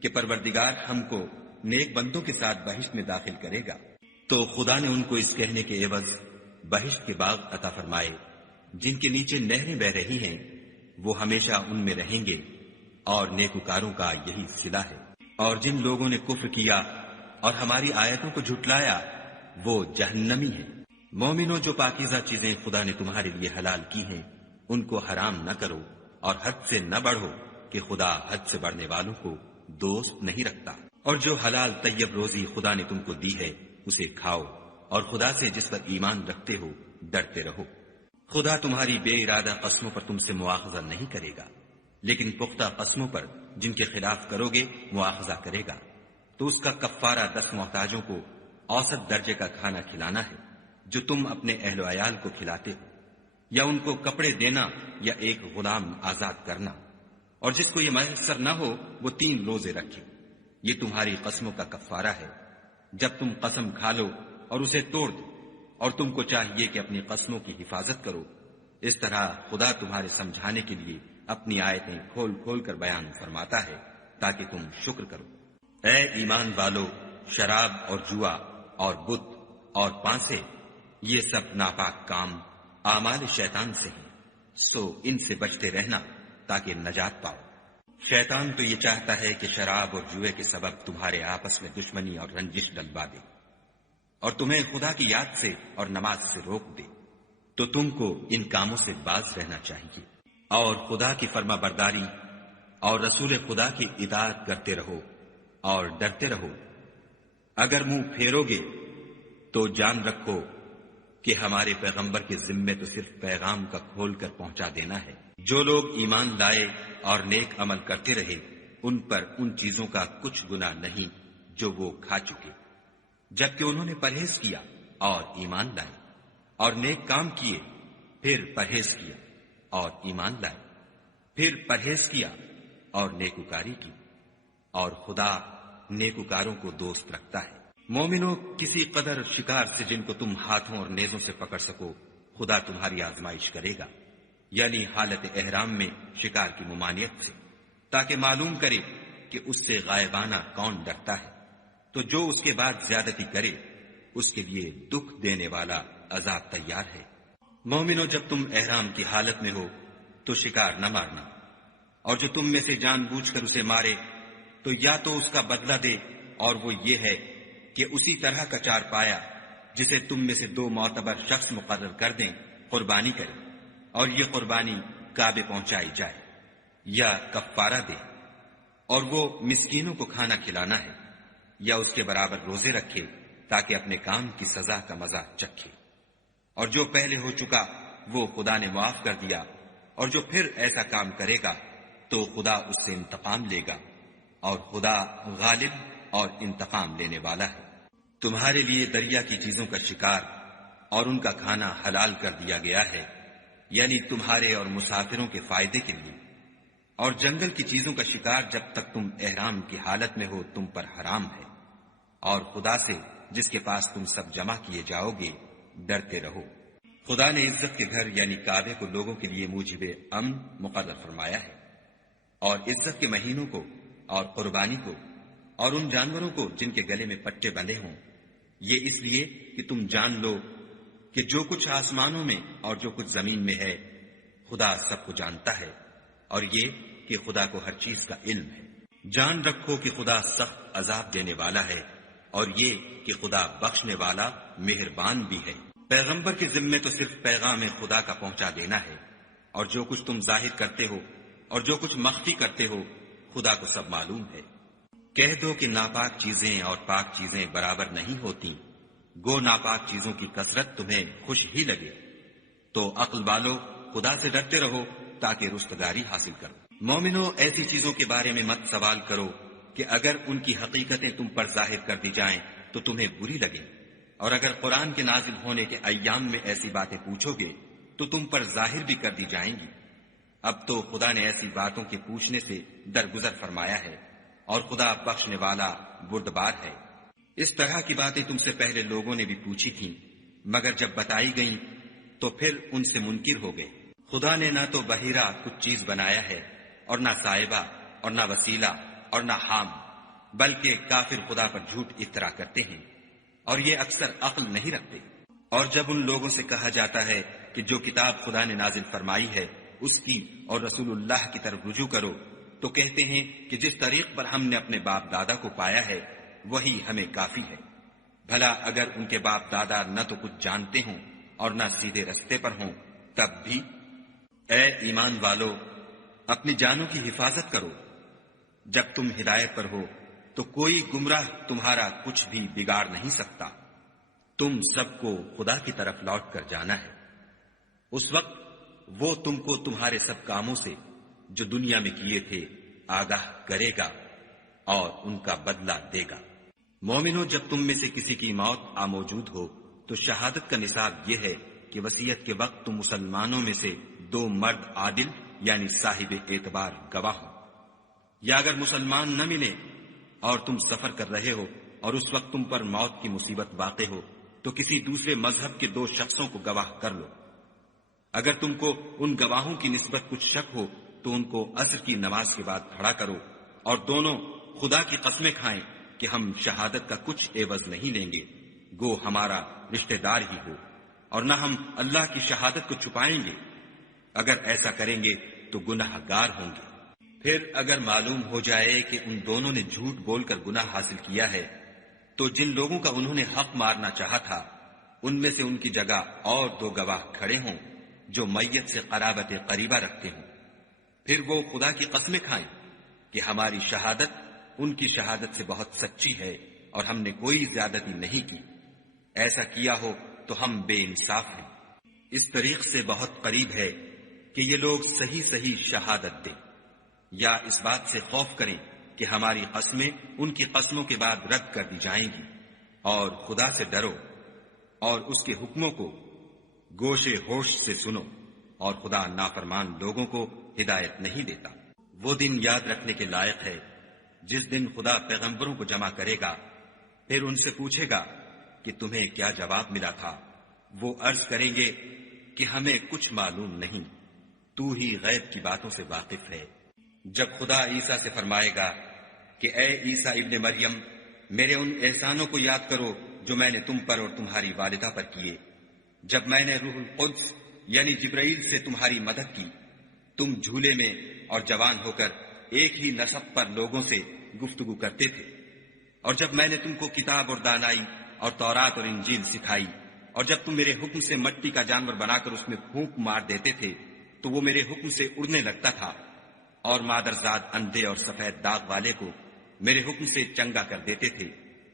کہ پروردگار ہم کو نیک بندوں کے ساتھ بہشت میں داخل کرے گا۔ تو خدا نے ان کو اس کہنے کے عوض بہشت کے باغ عطا فرمائے جن کے نیچے نہریں بہ رہی ہیں، وہ ہمیشہ ان میں رہیں گے، اور نیکوکاروں کا یہی صلہ ہے۔ اور جن لوگوں نے کفر کیا اور ہماری آیتوں کو جھٹلایا وہ جہنمی ہیں۔ مومنوں، جو پاکیزہ چیزیں خدا نے تمہارے لیے حلال کی ہیں ان کو حرام نہ کرو، اور حد سے نہ بڑھو کہ خدا حد سے بڑھنے والوں کو دوست نہیں رکھتا۔ اور جو حلال طیب روزی خدا نے تم کو دی ہے اسے کھاؤ، اور خدا سے جس پر ایمان رکھتے ہو ڈرتے رہو۔ خدا تمہاری بے ارادہ قسموں پر تم سے مواخذہ نہیں کرے گا، لیکن پختہ قسموں پر جن کے خلاف کرو گے مواخذہ کرے گا، تو اس کا کفارہ 10 محتاجوں کو اوسط درجے کا کھانا کھلانا ہے جو تم اپنے اہل و عیال کو کھلاتے ہو، یا ان کو کپڑے دینا یا ایک غلام آزاد کرنا، اور جس کو یہ میسر نہ ہو وہ 3 روزے رکھے۔ یہ تمہاری قسموں کا کفارہ ہے جب تم قسم کھا لو اور اسے توڑ دو، اور تم کو چاہیے کہ اپنی قسموں کی حفاظت کرو۔ اس طرح خدا تمہارے سمجھانے کے لیے اپنی آیتیں کھول کھول کر بیان فرماتا ہے تاکہ تم شکر کرو۔ اے ایمان والو، شراب اور جوا اور بت اور پانسے، یہ سب ناپاک کام اعمال شیطان سے ہیں، سو ان سے بچتے رہنا تاکہ نجات پاؤ۔ شیطان تو یہ چاہتا ہے کہ شراب اور جوئے کے سبب تمہارے آپس میں دشمنی اور رنجش ڈلوا دے، اور تمہیں خدا کی یاد سے اور نماز سے روک دے، تو تم کو ان کاموں سے باز رہنا چاہیے، اور خدا کی فرما برداری اور رسول خدا کی اطاعت کرتے رہو اور ڈرتے رہو۔ اگر منہ پھیرو گے تو جان رکھو کہ ہمارے پیغمبر کے ذمے تو صرف پیغام کا کھول کر پہنچا دینا ہے۔ جو لوگ ایمان لائے اور نیک عمل کرتے رہے ان پر ان چیزوں کا کچھ گناہ نہیں جو وہ کھا چکے، جبکہ انہوں نے پرہیز کیا اور ایمان لائے اور نیک کام کیے، پھر پرہیز کیا اور ایمان لائے، پھر پرہیز کیا اور نیکوکاری کی، اور خدا نیکوکاروں کو دوست رکھتا ہے۔ مومنوں، کسی قدر شکار سے جن کو تم ہاتھوں اور نیزوں سے پکڑ سکو خدا تمہاری آزمائش کرے گا، یعنی حالت احرام میں شکار کی ممانعت سے، تاکہ معلوم کرے کہ اس سے غائبانہ کون ڈرتا ہے۔ تو جو اس کے بعد زیادتی کرے اس کے لیے دکھ دینے والا عذاب تیار ہے۔ مومنوں، جب تم احرام کی حالت میں ہو تو شکار نہ مارنا، اور جو تم میں سے جان بوجھ کر اسے مارے تو یا تو اس کا بدلہ دے، اور وہ یہ ہے کہ اسی طرح کا چار پایا جسے تم میں سے 2 معتبر شخص مقرر کر دیں قربانی کرے، اور یہ قربانی کعبے پہنچائی جائے، یا کفارہ دے، اور وہ مسکینوں کو کھانا کھلانا ہے، یا اس کے برابر روزے رکھے تاکہ اپنے کام کی سزا کا مزہ چکھے۔ اور جو پہلے ہو چکا وہ خدا نے معاف کر دیا، اور جو پھر ایسا کام کرے گا تو خدا اس سے انتقام لے گا، اور خدا غالب اور انتقام لینے والا ہے۔ تمہارے لیے دریا کی چیزوں کا شکار اور ان کا کھانا حلال کر دیا گیا ہے، یعنی تمہارے اور مسافروں کے فائدے کے لیے، اور جنگل کی چیزوں کا شکار جب تک تم احرام کی حالت میں ہو تم پر حرام ہے، اور خدا سے جس کے پاس تم سب جمع کیے جاؤ گے ڈرتے رہو۔ خدا نے عزت کے گھر یعنی کعبے کو لوگوں کے لیے موجب امن مقرر فرمایا ہے، اور عزت کے مہینوں کو اور قربانی کو اور ان جانوروں کو جن کے گلے میں پٹے بندھے ہوں، یہ اس لیے کہ تم جان لو کہ جو کچھ آسمانوں میں اور جو کچھ زمین میں ہے خدا سب کو جانتا ہے، اور یہ کہ خدا کو ہر چیز کا علم ہے۔ جان رکھو کہ خدا سخت عذاب دینے والا ہے، اور یہ کہ خدا بخشنے والا مہربان بھی ہے۔ پیغمبر کے ذمے تو صرف پیغام خدا کا پہنچا دینا ہے، اور جو کچھ تم ظاہر کرتے ہو اور جو کچھ مخفی کرتے ہو خدا کو سب معلوم ہے۔ کہہ دو کہ ناپاک چیزیں اور پاک چیزیں برابر نہیں ہوتی، گو ناپاک چیزوں کی کثرت تمہیں خوش ہی لگے، تو عقل والو خدا سے ڈرتے رہو تاکہ رستگاری حاصل کرو۔ مومنو، ایسی چیزوں کے بارے میں مت سوال کرو کہ اگر ان کی حقیقتیں تم پر ظاہر کر دی جائیں تو تمہیں بری لگیں، اور اگر قرآن کے نازل ہونے کے ایام میں ایسی باتیں پوچھو گے تو تم پر ظاہر بھی کر دی جائیں گی۔ اب تو خدا نے ایسی باتوں کے پوچھنے سے درگزر فرمایا ہے، اور خدا بخشنے والا بردبار ہے۔ اس طرح کی باتیں تم سے پہلے لوگوں نے بھی پوچھی تھیں، مگر جب بتائی گئیں تو پھر ان سے منکر ہو گئے۔ خدا نے نہ تو بحیرہ کچھ چیز بنایا ہے، اور نہ صاحبہ، اور نہ وسیلہ، اور نہ حام، بلکہ کافر خدا پر جھوٹ افترا کرتے ہیں، اور یہ اکثر عقل نہیں رکھتے۔ اور جب ان لوگوں سے کہا جاتا ہے کہ جو کتاب خدا نے نازل فرمائی ہے اس کی اور رسول اللہ کی طرف رجوع کرو، تو کہتے ہیں کہ جس طریق پر ہم نے اپنے باپ دادا کو پایا ہے وہی ہمیں کافی ہے۔ بھلا اگر ان کے باپ دادا نہ تو کچھ جانتے ہوں اور نہ سیدھے رستے پر ہوں تب بھی؟ اے ایمان والو، اپنی جانوں کی حفاظت کرو۔ جب تم ہدایت پر ہو تو کوئی گمراہ تمہارا کچھ بھی بگاڑ نہیں سکتا۔ تم سب کو خدا کی طرف لوٹ کر جانا ہے، اس وقت وہ تم کو تمہارے سب کاموں سے جو دنیا میں کیے تھے آگاہ کرے گا اور ان کا بدلہ دے گا۔ مومنو، جب تم میں سے کسی کی موت موجود ہو تو شہادت کا نصاب یہ ہے کہ وصیت کے وقت تم مسلمانوں میں سے 2 مرد عادل یعنی صاحب اعتبار گواہ ہو، یا اگر مسلمان نہ ملے اور تم سفر کر رہے ہو اور اس وقت تم پر موت کی مصیبت واقع ہو تو کسی دوسرے مذہب کے 2 شخصوں کو گواہ کر لو۔ اگر تم کو ان گواہوں کی نسبت کچھ شک ہو تو ان کو عصر کی نماز کے بعد کھڑا کرو، اور دونوں خدا کی قسمیں کھائیں کہ ہم شہادت کا کچھ عوض نہیں لیں گے، گو ہمارا رشتہ دار ہی ہو، اور نہ ہم اللہ کی شہادت کو چھپائیں گے۔ اگر ایسا کریں گے تو گناہ گار ہوں گے۔ پھر اگر معلوم ہو جائے کہ ان دونوں نے جھوٹ بول کر گناہ حاصل کیا ہے تو جن لوگوں کا انہوں نے حق مارنا چاہا تھا ان میں سے ان کی جگہ اور 2 گواہ کھڑے ہوں جو میت سے قرابت قریبہ رکھتے ہوں، پھر وہ خدا کی قسمیں کھائیں کہ ہماری شہادت ان کی شہادت سے بہت سچی ہے اور ہم نے کوئی زیادتی نہیں کی، ایسا کیا ہو تو ہم بے انصاف ہیں۔ اس طریق سے بہت قریب ہے کہ یہ لوگ صحیح صحیح شہادت دیں، یا اس بات سے خوف کریں کہ ہماری قسمیں ان کی قسموں کے بعد رد کر دی جائیں گی، اور خدا سے ڈرو اور اس کے حکموں کو گوشے ہوش سے سنو، اور خدا نافرمان لوگوں کو ہدایت نہیں دیتا۔ وہ دن یاد رکھنے کے لائق ہے جس دن خدا پیغمبروں کو جمع کرے گا، پھر ان سے پوچھے گا کہ تمہیں کیا جواب ملا تھا۔ وہ عرض کریں گے کہ ہمیں کچھ معلوم نہیں، تو ہی غیب کی باتوں سے واقف ہے۔ جب خدا عیسیٰ سے فرمائے گا کہ اے عیسیٰ ابن مریم، میرے ان احسانوں کو یاد کرو جو میں نے تم پر اور تمہاری والدہ پر کیے، جب میں نے روح القدس یعنی جبرائیل سے تمہاری مدد کی، تم جھولے میں اور جوان ہو کر ایک ہی نسب پر لوگوں سے گفتگو کرتے تھے، اور جب میں نے تم کو کتاب اور دانائی اور تورات اور انجیل سکھائی، اور جب تم میرے حکم سے مٹی کا جانور بنا کر اس میں پھونک مار دیتے تھے تو وہ میرے حکم سے اڑنے لگتا تھا، اور مادرزاد اندھے اور سفید داغ والے کو میرے حکم سے چنگا کر دیتے تھے،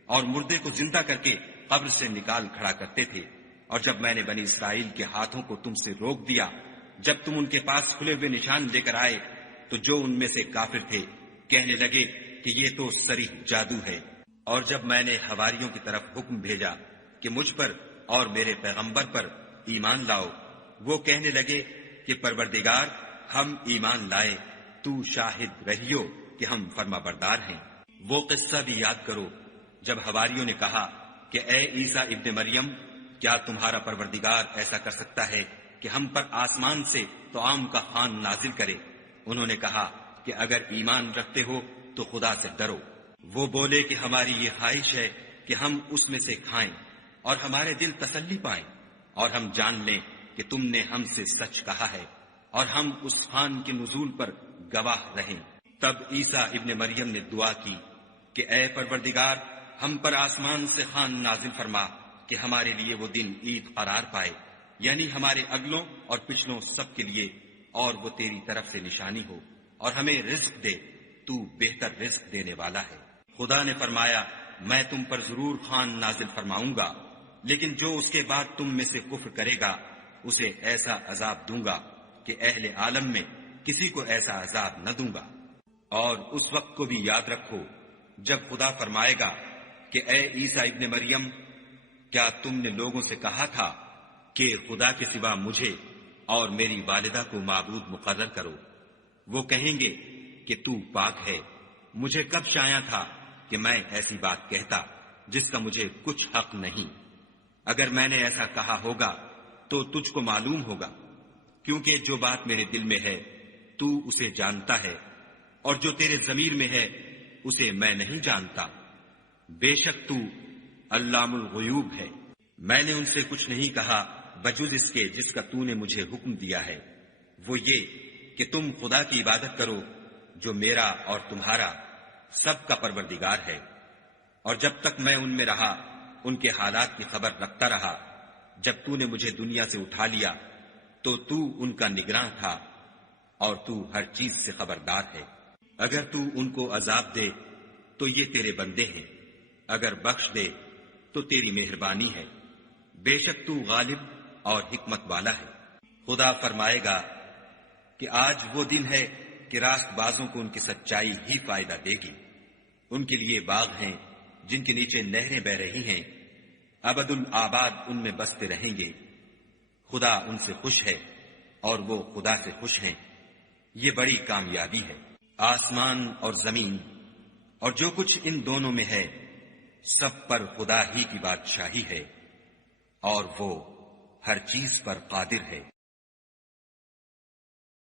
اور مردے کو زندہ کر کے قبر سے نکال کھڑا کرتے تھے، اور جب میں نے بنی اسرائیل کے ہاتھوں کو تم سے روک دیا جب تم ان کے پاس کھلے ہوئے نشان لے کر آئے، تو جو ان میں سے کافر تھے کہنے لگے کہ یہ تو صریح جادو ہے۔ اور جب میں نے حواریوں کی طرف حکم بھیجا کہ مجھ پر اور میرے پیغمبر پر ایمان لاؤ، وہ کہنے لگے کہ پروردگار ہم ایمان لائے، تو شاہد رہیو کہ ہم فرما بردار ہیں۔ وہ قصہ بھی یاد کرو جب حواریوں نے کہا کہ اے عیسیٰ ابن مریم، کیا تمہارا پروردگار ایسا کر سکتا ہے کہ ہم پر آسمان سے طعام کا خوان نازل کرے؟ انہوں نے کہا کہ اگر ایمان رکھتے ہو تو خدا سے ڈرو۔ وہ بولے کہ ہماری یہ خواہش ہے کہ ہم اس میں سے کھائیں اور ہمارے دل تسلی پائیں، اور ہم جان لیں کہ تم نے ہم سے سچ کہا ہے، اور ہم اس خوان کے نزول پر گواہ رہیں۔ تب عیسیٰ ابن مریم نے دعا کی کہ اے پروردگار، ہم پر آسمان سے خوان نازل فرما کہ ہمارے لیے وہ دن عید قرار پائے، یعنی ہمارے اگلوں اور پچھلوں سب کے لیے، اور وہ تیری طرف سے نشانی ہو، اور ہمیں رزق دے، تو بہتر رزق دینے والا ہے۔ خدا نے فرمایا میں تم پر ضرور خوان نازل فرماؤں گا، لیکن جو اس کے بعد تم میں سے کفر کرے گا اسے ایسا عذاب دوں گا کہ اہل عالم میں کسی کو ایسا عذاب نہ دوں گا۔ اور اس وقت کو بھی یاد رکھو جب خدا فرمائے گا کہ اے عیسیٰ ابن مریم، کیا تم نے لوگوں سے کہا تھا کہ خدا کے سوا مجھے اور میری والدہ کو معبود مقرر کرو؟ وہ کہیں گے کہ تو پاک ہے، مجھے کب شایع تھا کہ میں ایسی بات کہتا جس کا مجھے کچھ حق نہیں۔ اگر میں نے ایسا کہا ہوگا تو تجھ کو معلوم ہوگا، کیونکہ جو بات میرے دل میں ہے تو اسے جانتا ہے، اور جو تیرے ضمیر میں ہے اسے میں نہیں جانتا۔ بے شک تو علام الغیوب ہے۔ میں نے ان سے کچھ نہیں کہا بجز اس کے جس کا تو نے مجھے حکم دیا ہے، وہ یہ کہ تم خدا کی عبادت کرو جو میرا اور تمہارا سب کا پروردگار ہے۔ اور جب تک میں ان میں رہا ان کے حالات کی خبر رکھتا رہا۔ جب تو نے مجھے دنیا سے اٹھا لیا تو ان کا نگراں تھا، اور تو ہر چیز سے خبردار ہے۔ اگر تو ان کو عذاب دے تو یہ تیرے بندے ہیں، اگر بخش دے تو تیری مہربانی ہے، بے شک تو غالب اور حکمت والا ہے۔ خدا فرمائے گا کہ آج وہ دن ہے کہ راست بازوں کو ان کی سچائی ہی فائدہ دے گی۔ ان کے لیے باغ ہیں جن کے نیچے نہریں بہ رہی ہیں، ابد الآباد ان میں بستے رہیں گے۔ خدا ان سے خوش ہے اور وہ خدا سے خوش ہیں، یہ بڑی کامیابی ہے۔ آسمان اور زمین اور جو کچھ ان دونوں میں ہے سب پر خدا ہی کی بادشاہی ہے، اور وہ ہر چیز پر قادر ہے۔